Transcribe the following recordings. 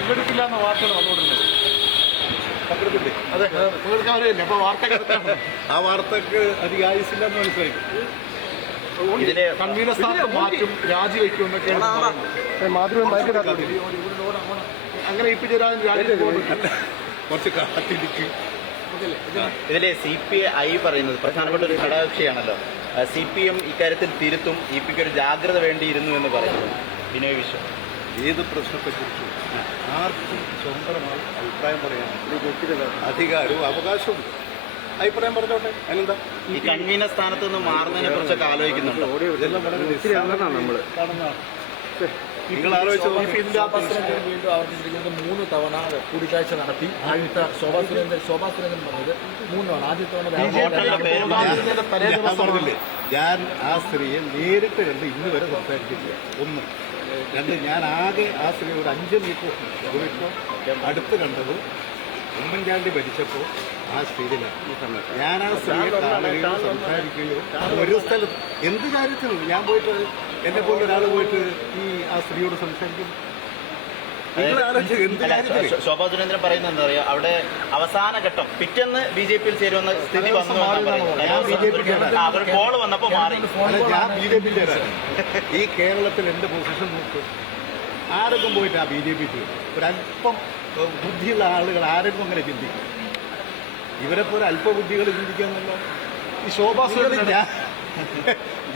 പങ്കെടുക്കില്ല എന്ന വാർത്തകൾ വന്നുകൊണ്ടിരുന്നത്. പങ്കെടുക്കില്ലേ? അതെ, പങ്കെടുക്കാൻ വരില്ല. അപ്പോൾ വാർത്ത ആ വാർത്തക്ക് അധികം ആയുസില്ല എന്ന് മനസ്സിലായി. കൺവീനർ സ്ഥാനത്ത് മാറ്റും, രാജിവെക്കും എന്നൊക്കെയാണ് അങ്ങനെ ഇപ്പൊ ചേരാൻ കുറച്ച് കാത്തിരിക്കും. ഇതിലെ CPI പറയുന്നത് പ്രധാനപ്പെട്ട ഒരു ഘടകകക്ഷിയാണല്ലോ. CPM ഇക്കാര്യത്തിൽ തിരുത്തും, EP-ക്ക് ഒരു ജാഗ്രത വേണ്ടിയിരുന്നു എന്ന് പറയുന്നു ബിനോയ് വിശ്വം. ഏത് പ്രശ്നത്തെക്കുറിച്ചും ആർക്കും സ്വതന്ത്രമായി അഭിപ്രായം പറയാൻ അധികാരവും അവകാശവും. അഭിപ്രായം പറഞ്ഞോട്ടെ, അതിനെന്താ? ഈ കൺവീനർ സ്ഥാനത്ത് നിന്ന് മാറുന്നതിനെ കുറിച്ചൊക്കെ ആലോചിക്കുന്നുണ്ടോ? ഇതെല്ലാം വളരെ നമ്മൾ കാണുന്നതാണ്. നിങ്ങൾ ആലോചിച്ച വീണ്ടും ആവർത്തിച്ചിരിക്കുന്നത് 3 തവണ കൂടിക്കാഴ്ച നടത്തി. ആദ്യത്തെ ശോഭാ സുരേന്ദ്രൻ പറഞ്ഞത് 3 തവണ. ആദ്യത്തെ തവണ ഞാൻ ആ സ്ത്രീയെ നേരിട്ട് കണ്ട് ഇന്ന് വരെ സംസാരിച്ചില്ല. 1. 2, ഞാൻ ആകെ ആ സ്ത്രീ ഒരു 5 മീറ്റർ അടുത്ത് കണ്ടത് ഉമ്മൻചാണ്ടി ഭരിച്ചപ്പോൾ ആ സ്ത്രീയിലാണ്. ഞാൻ ആ സ്ത്രീയെ കാണുകയോ സംസാരിക്കുകയോ ഒരു സ്ഥലത്ത് എന്ത് കാര്യത്തിലും ഞാൻ പോയിട്ട് എന്നെ പോലെ ഒരാൾ പോയിട്ട് ആ സ്ത്രീയോട് സംസാരിക്കും. ശോഭാ സുരേന്ദ്രൻ പറയുന്നത് എന്താ പറയുക, അവിടെ അവസാന ഘട്ടം പിറ്റേന്ന് BJP-യിൽ ചേരുമെന്ന സ്ഥിതി വന്നു. അവർ കോൾ വന്നപ്പോൾ മാറി. ഞാൻ BJP-യിൽ ഈ കേരളത്തിൽ എൻ്റെ പൊസിഷൻ നോക്കും. ആരെങ്കിലും പോയിട്ട് ആ BJP ഒരല്പം ബുദ്ധിയുള്ള ആളുകൾ ആരെങ്കിലും അങ്ങനെ ചിന്തിക്കും. ഇവരെപ്പോലെ അല്പബുദ്ധികൾ ചിന്തിക്കാമെന്നല്ലോ. ഈ ശോഭാ സുരേന്ദ്രൻ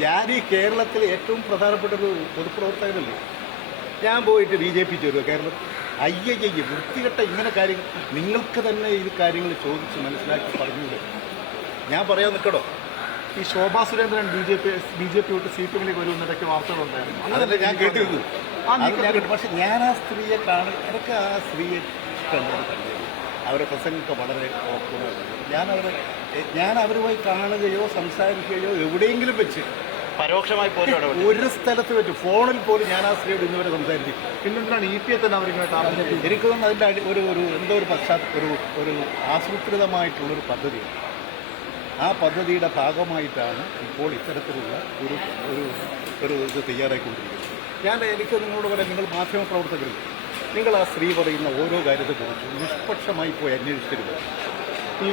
ഞാൻ ഈ കേരളത്തിലെ ഏറ്റവും പ്രധാനപ്പെട്ട ഒരു പൊതുപ്രവർത്തകരല്ലേ. ഞാൻ പോയിട്ട് BJP ചേരുക കേരളത്തിൽ? അയ്യയ്യ, വൃത്തികെട്ട ഇങ്ങനെ കാര്യങ്ങൾ നിങ്ങൾക്ക് തന്നെ ഈ കാര്യങ്ങൾ ചോദിച്ച് മനസ്സിലാക്കി പറഞ്ഞൂടെ? ഞാൻ പറയാൻ നിൽക്കടോ? ഈ ശോഭാ സുരേന്ദ്രൻ BJP വിട്ട് CPM-ലേക്ക് വരുമെന്നിടയ്ക്ക് വാർത്തകളുണ്ടായിരുന്നു. അതല്ല ഞാൻ കേട്ടിരുന്നു. പക്ഷെ ഞാൻ ആ സ്ത്രീയെ എനിക്ക് ആ സ്ത്രീയെ കണ്ടത് അവരുടെ പ്രസംഗമൊക്കെ വളരെ ഞാൻ അവരുമായി കാണുകയോ സംസാരിക്കുകയോ എവിടെയെങ്കിലും വെച്ച് പരോക്ഷമായി പോലും ഒരു സ്ഥലത്ത് വെച്ച് ഫോണിൽ പോലും ഞാൻ ആ സ്ത്രീയോട് ഇന്നുവരെ സംസാരിക്കും. പിന്നെന്താണ് EP-യെ തന്നെ അവരിങ്ങനെ ടാർഗറ്റ്? എനിക്ക് തോന്നുന്നു അതിൻ്റെ എന്തോ ഒരു ആസൂത്രിതമായിട്ടുള്ളൊരു പദ്ധതിയാണ്. ആ പദ്ധതിയുടെ ഭാഗമായിട്ടാണ് ഇപ്പോൾ ഇത്തരത്തിലുള്ള ഒരു ഇത് തയ്യാറായിക്കൊണ്ടിരിക്കുന്നത്. എനിക്ക് നിങ്ങളോട് പറയാം, നിങ്ങൾ മാധ്യമപ്രവർത്തകരിൽ നിങ്ങൾ ആ സ്ത്രീ പറയുന്ന ഓരോ കാര്യത്തെക്കുറിച്ചും നിഷ്പക്ഷമായി പോയി അന്വേഷിച്ചിരുന്നു. ഈ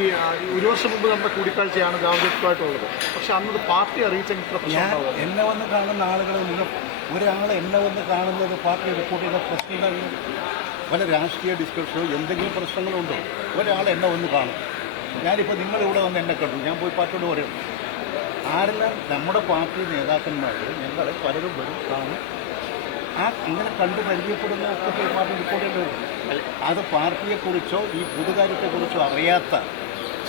1 വർഷം മുമ്പ് നമ്മുടെ കൂടിക്കാഴ്ചയാണ് ജാവദേക്കറുമായിട്ടുള്ളത്. പക്ഷെ അന്നത് പാർട്ടി അറിയിച്ച എന്നെ വന്ന് കാണുന്ന ആളുകൾ ഒരാളെ എന്നെ വന്ന് കാണുന്നത് പാർട്ടി റിപ്പോർട്ട് ചെയ്ത പ്രശ്നങ്ങൾ പല രാഷ്ട്രീയ ഡിസ്കഷനോ എന്തെങ്കിലും പ്രശ്നങ്ങളുണ്ടോ ഒരാൾ എന്നെ വന്ന് കാണും. ഞാനിപ്പോൾ നിങ്ങളിവിടെ വന്ന് എന്നെ കണ്ടു, ഞാൻ പോയി പാർട്ടിയോട് പറയണം. ആരെല്ലാം നമ്മുടെ പാർട്ടി നേതാക്കന്മാർ ഞങ്ങളെ പലരും വരും കാണും. അങ്ങനെ കണ്ട് പരിചയപ്പെടുന്ന ഒക്കെ പാർട്ടി റിപ്പോർട്ട് ചെയ്യേണ്ടത്. അത് പാർട്ടിയെക്കുറിച്ചോ ഈ പൊതുകാര്യത്തെക്കുറിച്ചോ അറിയാത്ത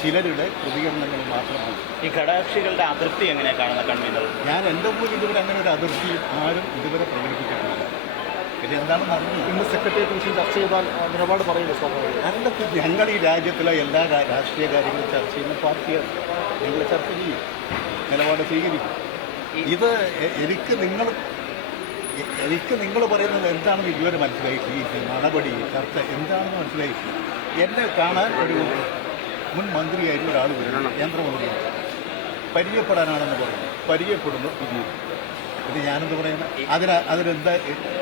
ചിലരുടെ പ്രതികരണങ്ങൾ മാത്രമാണ്. ഈ ഘടകകക്ഷികളുടെ അതിർത്തി എങ്ങനെയാണ് കാണുന്ന കൺവീനർ? ഞാൻ എൻ്റെ പോലും ഇതുവരെ അങ്ങനെ ഒരു അതിർത്തിയും ആരും ഇതുവരെ പ്രകടിപ്പിച്ചിട്ടില്ല. പിന്നെ എന്താണെന്ന് അറിഞ്ഞു. ഇന്ന് സെക്രട്ടറിയേറ്റ് വിഷയം ചർച്ച ചെയ്താൽ നിലപാട് പറയുന്നത് സ്വാഭാവികം. അതിൻ്റെ ഞങ്ങൾ ഈ രാജ്യത്തിലെ എല്ലാ രാഷ്ട്രീയ കാര്യങ്ങളും ചർച്ച ചെയ്യുന്ന പാർട്ടിയാണ്. ഞങ്ങൾ ചർച്ച ചെയ്യും, നിലപാട് സ്വീകരിക്കും. ഇത് എനിക്ക് നിങ്ങൾ പറയുന്നത് എന്താണെന്ന് ഇതുവരെ മനസ്സിലായിട്ട് ഈ നടപടി ചർച്ച എന്താണെന്ന് മനസ്സിലായിട്ട് എന്നെ കാണാൻ ഒരു മുൻ മന്ത്രിയായിട്ട് ഒരാൾ വരുന്നു, കേന്ദ്രമന്ത്രി പരിചയപ്പെടാനാണെന്ന് പറയുന്നു. പരിചയപ്പെടുന്നു ഇത് ഞാനെന്ത് പറയുന്നത്? അതിനെന്താ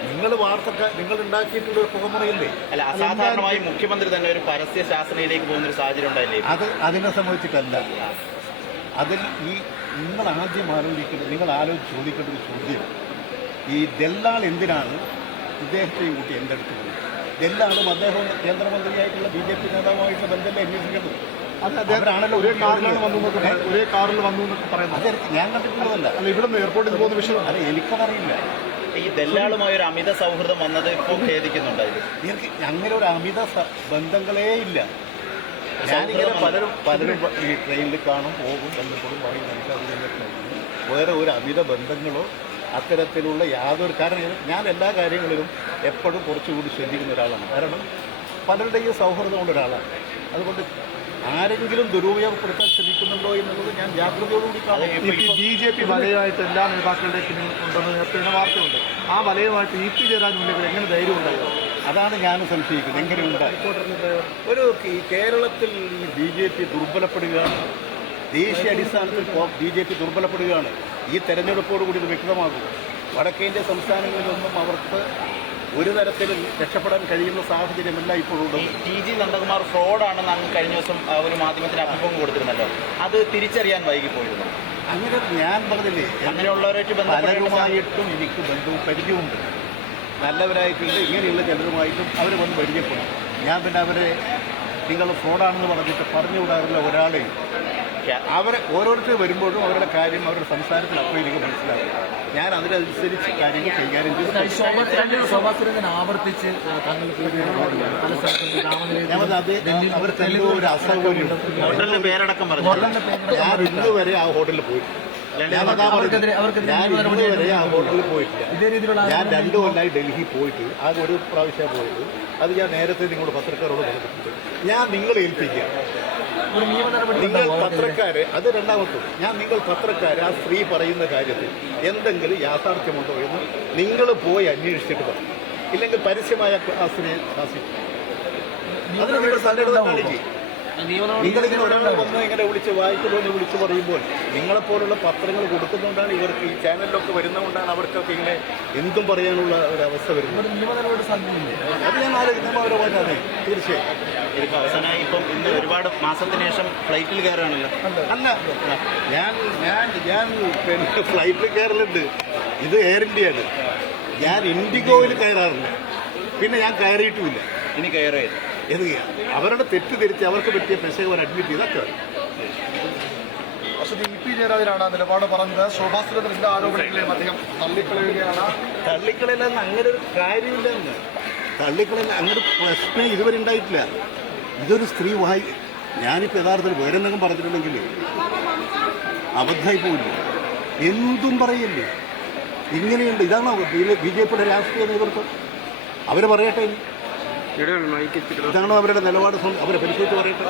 നിങ്ങൾ നിങ്ങൾ ഉണ്ടാക്കിയിട്ടുള്ള പുകമുറയില്ലേ? അല്ല, അസാധാരണമായി മുഖ്യമന്ത്രി തന്നെ ഒരു പരസ്യ ശാസനയിലേക്ക് പോകുന്നൊരു സാഹചര്യം ഉണ്ടായില്ലേ? അതിനെ സംബന്ധിച്ചിട്ടല്ല. അതിൽ നിങ്ങൾ ആദ്യം ചോദിക്കേണ്ട ഒരു ചോദ്യം, ഈ ദല്ലാൾ എന്തിനാണ് ഇദ്ദേഹത്തെയും കൂട്ടി എൻ്റെ അടുത്ത് പോകുന്നത്? ദല്ലാളും അദ്ദേഹം കേന്ദ്രമന്ത്രിയായിട്ടുള്ള BJP നേതാവുമായിട്ടുള്ള ബന്ധമല്ലേ അന്വേഷിക്കേണ്ടത്? അത് അദ്ദേഹത്തിനാണല്ലോ ഒരേ കാറിലാണ് ഒരേ കാറിൽ വന്നു എന്നൊക്കെ പറയുന്നത്. അത് ഞാൻ കണ്ടിട്ടുള്ളതല്ല. അല്ല, ഇവിടെ നിന്ന് എയർപോർട്ടിൽ പോകുന്ന വിഷയം അല്ല, എനിക്കതറിയില്ല. ഈ ദല്ലാളുമായ ഒരു അമിത സൗഹൃദം വന്നത് ഇപ്പോൾ ഖേദിക്കുന്നുണ്ടായിരുന്നു. എനിക്ക് അങ്ങനെ ഒരു അമിത ബന്ധങ്ങളേ ഇല്ല. ഞാനിങ്ങനെ പലരും ഈ ട്രെയിനിൽ കാണും, പോകും, ബന്ധപ്പെടും, പറയും, മനസ്സിലാക്കി. വേറെ ഒരു അമിത ബന്ധങ്ങളോ അത്തരത്തിലുള്ള യാതൊരു കാരണം ഞാൻ എല്ലാ കാര്യങ്ങളിലും എപ്പോഴും കുറച്ചുകൂടി ശ്രദ്ധിക്കുന്ന ഒരാളാണ്. കാരണം പലരുടെയും സൗഹൃദമുള്ള ഒരാളാണ്. അതുകൊണ്ട് ആരെങ്കിലും ദുരുപയോഗപ്പെടുത്താൻ ശ്രമിക്കുന്നുണ്ടോ എന്നുള്ളത് ഞാൻ ജാഗ്രതയോടുകൂടി കാണും. BJP വലയമായിട്ട് എല്ലാ നേതാക്കളുടെയും പിന്നിൽ ഉണ്ടെന്ന് നേരത്തെ വാർത്തയുണ്ട്. ആ വലയമായിട്ട് EP ചേരാനുണ്ടെങ്കിൽ എങ്ങനെ ധൈര്യം ഉണ്ടായിരുന്നു? അതാണ് ഞാൻ സംശയിക്കുന്നത്. എങ്ങനെ ഉണ്ടായി? ഈ കേരളത്തിൽ ഈ BJP ദുർബലപ്പെടുകയാണ്. ദേശീയ അടിസ്ഥാനത്തിൽ BJP ദുർബലപ്പെടുകയാണ്. ഈ തെരഞ്ഞെടുപ്പോടുകൂടി ഇത് വ്യക്തമാകും. വടക്കേന്ത്യ സംസ്ഥാനങ്ങളിലൊന്നും അവർക്ക് ഒരു തരത്തിലും രക്ഷപ്പെടാൻ കഴിയുന്ന സാഹചര്യമല്ല ഇപ്പോഴുള്ളത്. ഈ ടി.ജി. നന്ദകുമാർ ഫ്രോഡാണെന്ന് അങ്ങ് കഴിഞ്ഞ ദിവസം ഒരു മാധ്യമത്തിന് അഭിമുഖം കൊടുത്തിരുന്നല്ലോ, അത് തിരിച്ചറിയാൻ വൈകിപ്പോയിരുന്നു. അങ്ങനെ ഞാൻ പറഞ്ഞില്ലേ, അങ്ങനെയുള്ളവരായിട്ട് ബന്ധപ്പെട്ട് പലരുമായിട്ടും എനിക്ക് ബന്ധവും പരിചയമുണ്ട്. നല്ലവരായിട്ടുണ്ട്. ഇങ്ങനെയുള്ള ചിലരുമായിട്ടും അവർ വന്ന് പരിചയപ്പെടും. ഞാൻ പിന്നെ അവരെ നിങ്ങൾ ഫ്രോഡാണെന്ന് പറഞ്ഞിട്ട് പറഞ്ഞുവിടാറില്ല ഒരാളെ. അവരെ ഓരോരുത്തർ വരുമ്പോഴും അവരുടെ കാര്യം അവരുടെ സംസാരത്തിൽ അപ്പോൾ എനിക്ക് മനസ്സിലാക്കും. ഞാൻ അതിനനുസരിച്ച് കാര്യങ്ങൾ കൈകാര്യം ചെയ്ത് ശോഭാ സുരേന്ദ്രൻ ആവർത്തിച്ച് അവർക്ക് എന്തോ ഒരു അസൗകര്യം. ഹോട്ടലിന്റെ പേരടക്കം പറഞ്ഞു. ഞാൻ ഇന്ന് വരെ ആ ഹോട്ടലിൽ പോയിട്ടില്ല. ഞാൻ ഇന്ന് വരെ ആ ഹോട്ടലിൽ പോയിട്ടില്ല. ഞാൻ 2 കൊല്ലമായി ഡൽഹി പോയിട്ട് ആകെ ഒരു പ്രാവശ്യം പോയത്. അത് ഞാൻ നേരത്തെ നിങ്ങളുടെ പത്രക്കാരോട് പറഞ്ഞിട്ടുണ്ട്. ഞാൻ നിങ്ങളെ ഏൽപ്പിക്കുക. നിങ്ങൾ പത്രക്കാരെ, അത് രണ്ടാമത്തും നിങ്ങൾ പത്രക്കാരെ ആ സ്ത്രീ പറയുന്ന കാര്യത്തിൽ എന്തെങ്കിലും യാഥാർത്ഥ്യമുണ്ടോ എന്ന് നിങ്ങൾ പോയി അന്വേഷിച്ചിട്ട് പറയും. ഇല്ലെങ്കിൽ പരസ്യമായ ആ സ്ത്രീയെ ശാസിക്കും. അതിന് നിങ്ങൾ തന്നെടുത്താണ് ചെയ്യും. നിങ്ങളിങ്ങനെ ഒരാളെ വന്ന് ഇങ്ങനെ വിളിച്ച് വായിക്കുമെന്ന് വിളിച്ച് പറയുമ്പോൾ നിങ്ങളെപ്പോലുള്ള പത്രങ്ങൾ കൊടുക്കുന്നതുകൊണ്ടാണ് ഇവർക്ക് ഈ ചാനലിലൊക്കെ വരുന്നതുകൊണ്ടാണ് അവർക്കൊക്കെ ഇങ്ങനെ എന്തും പറയാനുള്ള ഒരവസ്ഥ വരുന്നത്. അത് ഞാൻ നിയമപരമായിട്ടാണ് തീർച്ചയായും. ഇതിപ്പോൾ അവസാനമായി ഇപ്പം ഇന്ന് ഒരുപാട് മാസത്തിന് ശേഷം ഫ്ലൈറ്റിൽ കയറുകയാണല്ലോ. അല്ല, ഞാൻ പിന്നെ ഫ്ലൈറ്റിൽ കയറലുണ്ട്. ഇത് എയർ ഇന്ത്യയാണ്. ഞാൻ ഇൻഡിഗോയിൽ കയറാറില്ല. പിന്നെ ഞാൻ കയറിയിട്ടുമില്ല. ഇനി കയറിയത് ഇത് അവരുടെ തെറ്റ് തിരിച്ച് അവർക്ക് പറ്റിയ പെശക് അവർ അഡ്മിറ്റ് ചെയ്തൊക്കെ. പക്ഷേ EP ജയരാജനാണ് നിലപാട് പറഞ്ഞത്. ശോഭാ സുരേന്ദ്രന്റെ ആരോപണങ്ങളെയും അദ്ദേഹം തള്ളിക്കളയുകയാണ്. തള്ളിക്കളയില്ലെന്ന് അങ്ങനെ ഒരു കാര്യമില്ലെന്ന്. തള്ളിക്കളയിൽ അങ്ങനെ ഒരു പ്രശ്നം ഇതുവരെ ഉണ്ടായിട്ടില്ല. ഇതൊരു സ്ത്രീ ഞാനിപ്പോൾ യഥാർത്ഥത്തിൽ വേറെ എന്തെങ്കിലും പറഞ്ഞിട്ടുണ്ടെങ്കിൽ അബദ്ധമായി പോയില്ല. എന്തും പറയല്ലേ. ഇങ്ങനെയുണ്ട്. ഇതാണോ BJPയുടെ രാഷ്ട്രീയ നേതൃത്വം? അവർ പറയട്ടെ. ഇതാണോ അവരുടെ നിലപാട്? അവരെ പരിശോധിച്ച് പറയട്ടെ.